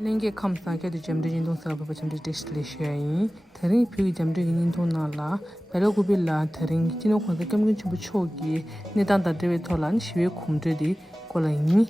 Linge kamsa ke de jamde jin dong sa ba jamde test le shayin tharing phi jamde jin dong na la pelo gu bil la tharing jin ko de kam gin chu cho gi ne dan da de tholan shwe khum de di ko la ni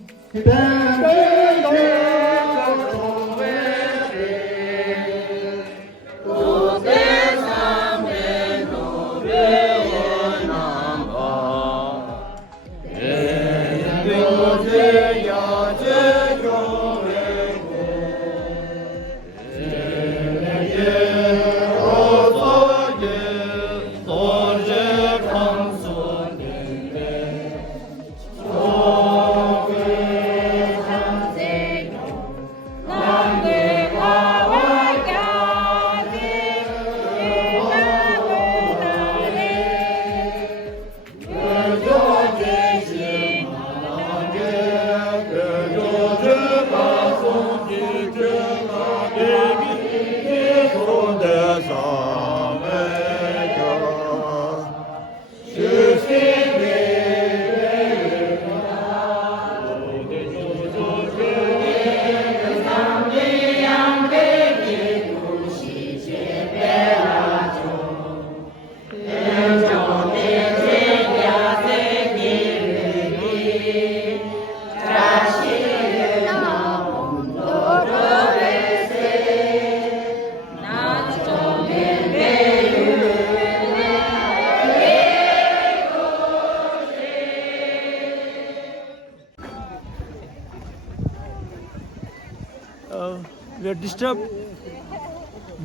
We are disturbed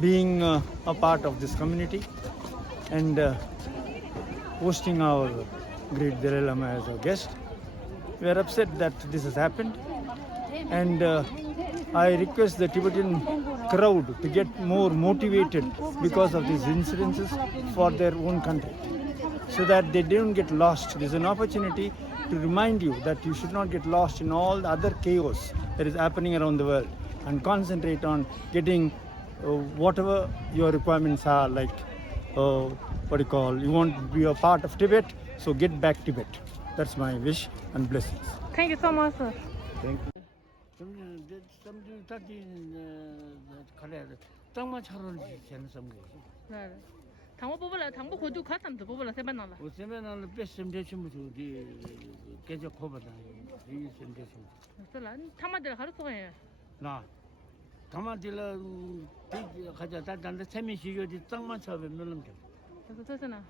being a part of this community and hosting our great Dalai Lama as a guest. We are upset that this has happened, and I request the Tibetan crowd to get more motivated because of these incidences for their own country, so that they don't get lost. There's an opportunity to remind you that you should not get lost in all the other chaos that is happening around the world, and concentrate on getting whatever your requirements are, like you want to be a part of Tibet, so get back Tibet. That's my wish and blessings. Thank you so much sir. Thank you. 당고 뽑으라 당고 고두 가sam도 뽑으라 세 번 나라 오세면은 뺐으면 되지무도 계속 거버다 이sem 되지 그래서 타마들 가르쳐 해 나 가마딜라 가자 단단데 세미 시교디 땅만 쳐বে mellum 그래서 됐으나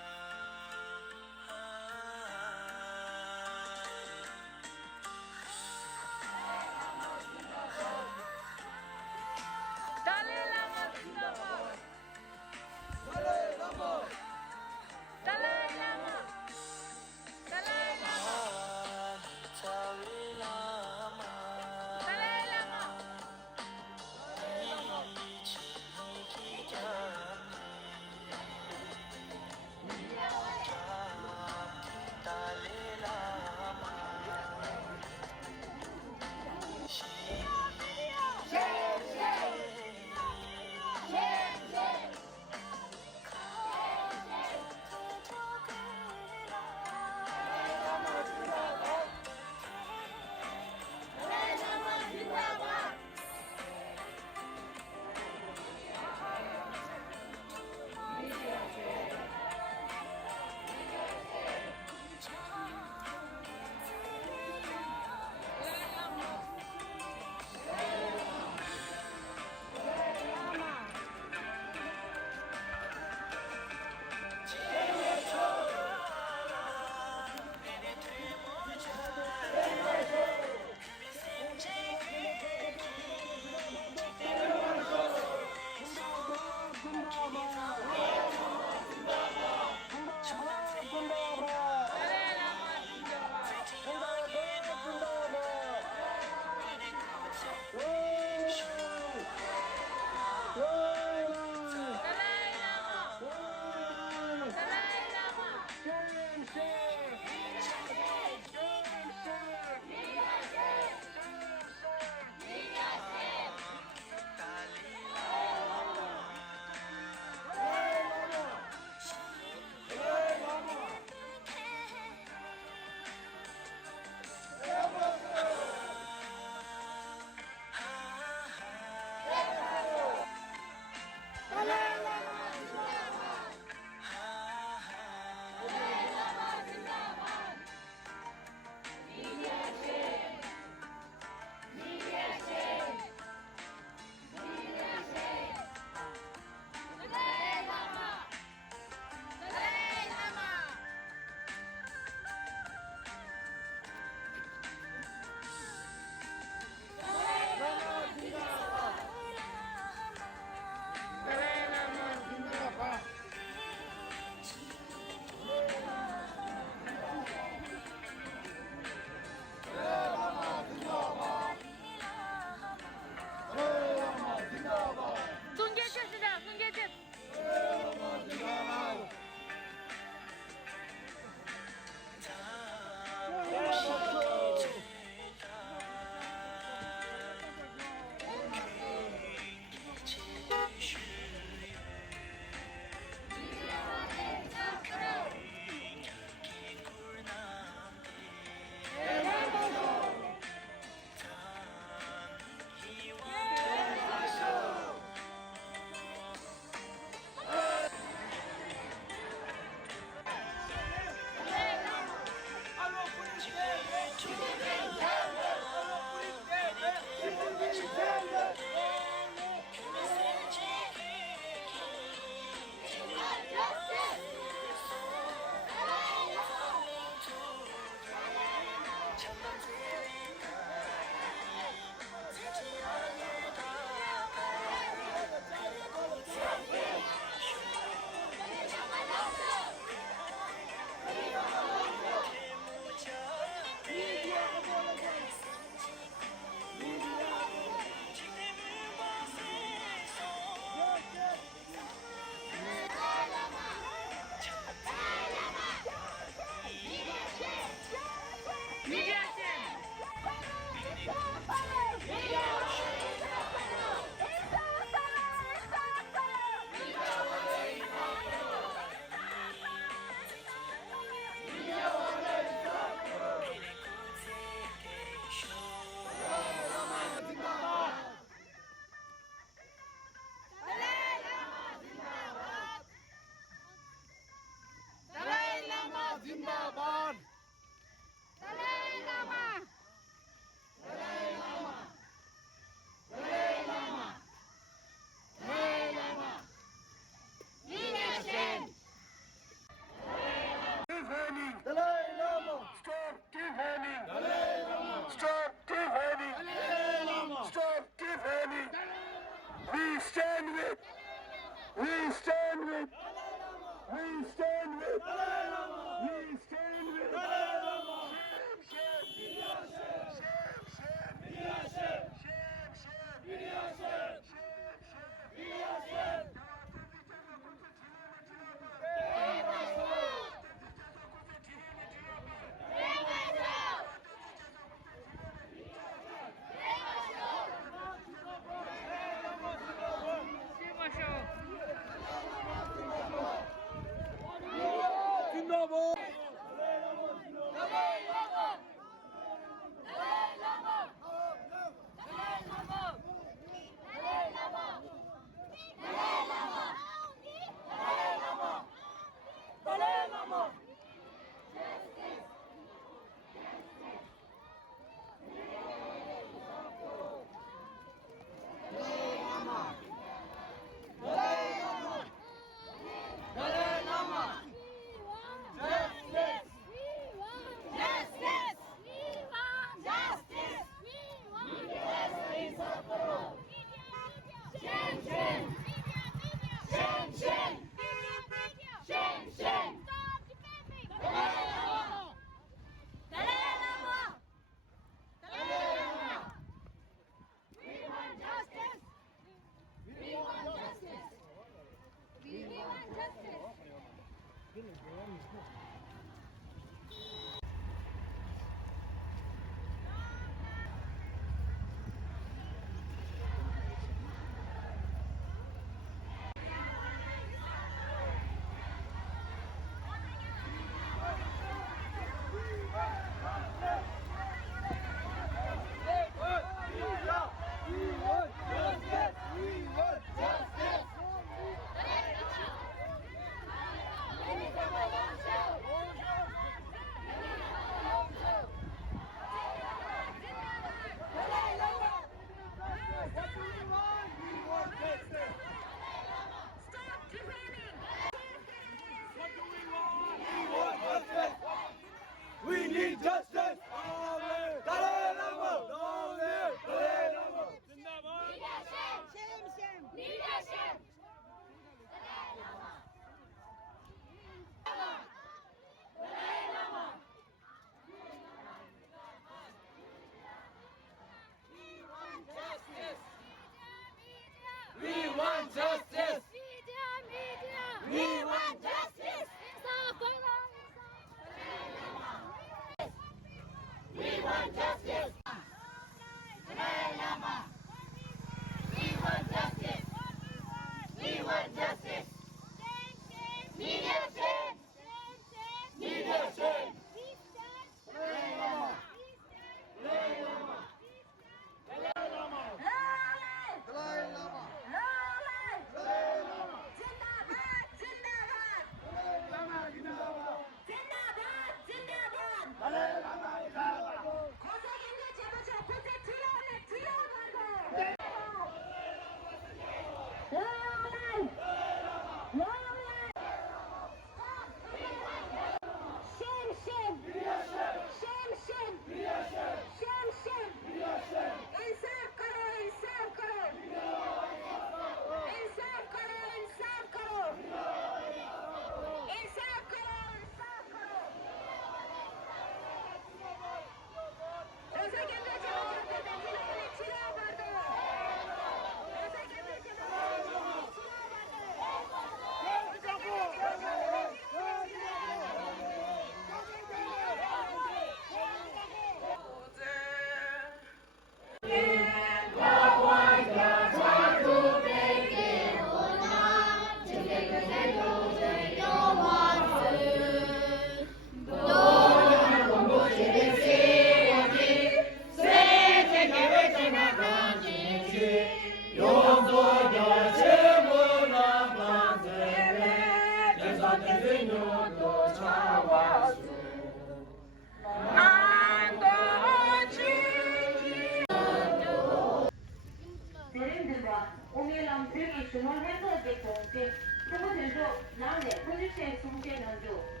대림들과 오밀랑 들기 주문 행동의 공식 후보들도 나오네 분리체 송제 난조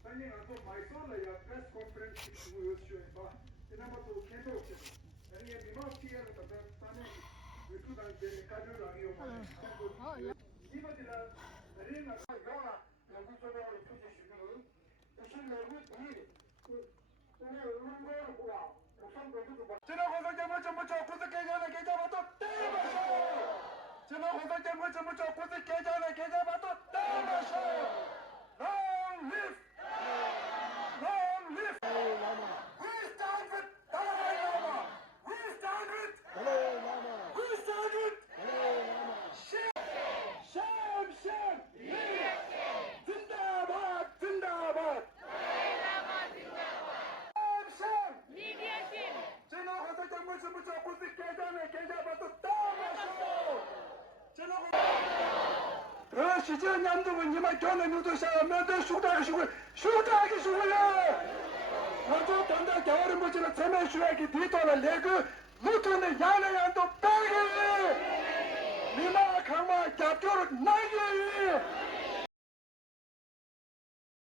Standing on top my son, I have press conference to issue in Ba. In number to Kendo, and he had not here at the time, we could have been a casual radio. Even the arena, Yona, and we saw our position. The children would be. 지난 고속tem을 전부 고속 개전에 개자마도 때마셔. 지난 고속tem을 전부 고속 개전에 개자마도 때마셔. Long live! Long live! We stand with Dalai Lama! We stand with Dalai Lama! We stand with Dalai Lama! Sham! Sham! Zindabad! Zindabad! Dalai Lama Zindabad! Sham! 지난 고속tem을 전부 고속 개전에 개자마도 때마셔. 시절 남동은 이만 견은 유도사 면도 숙다하시고 숙다하시고요. 먼저 단다 겨울에 모시는 세면 수액이 뒤돌아 내그 루트는 야내양도 빼기. 미마 강마 겹겨를 나기.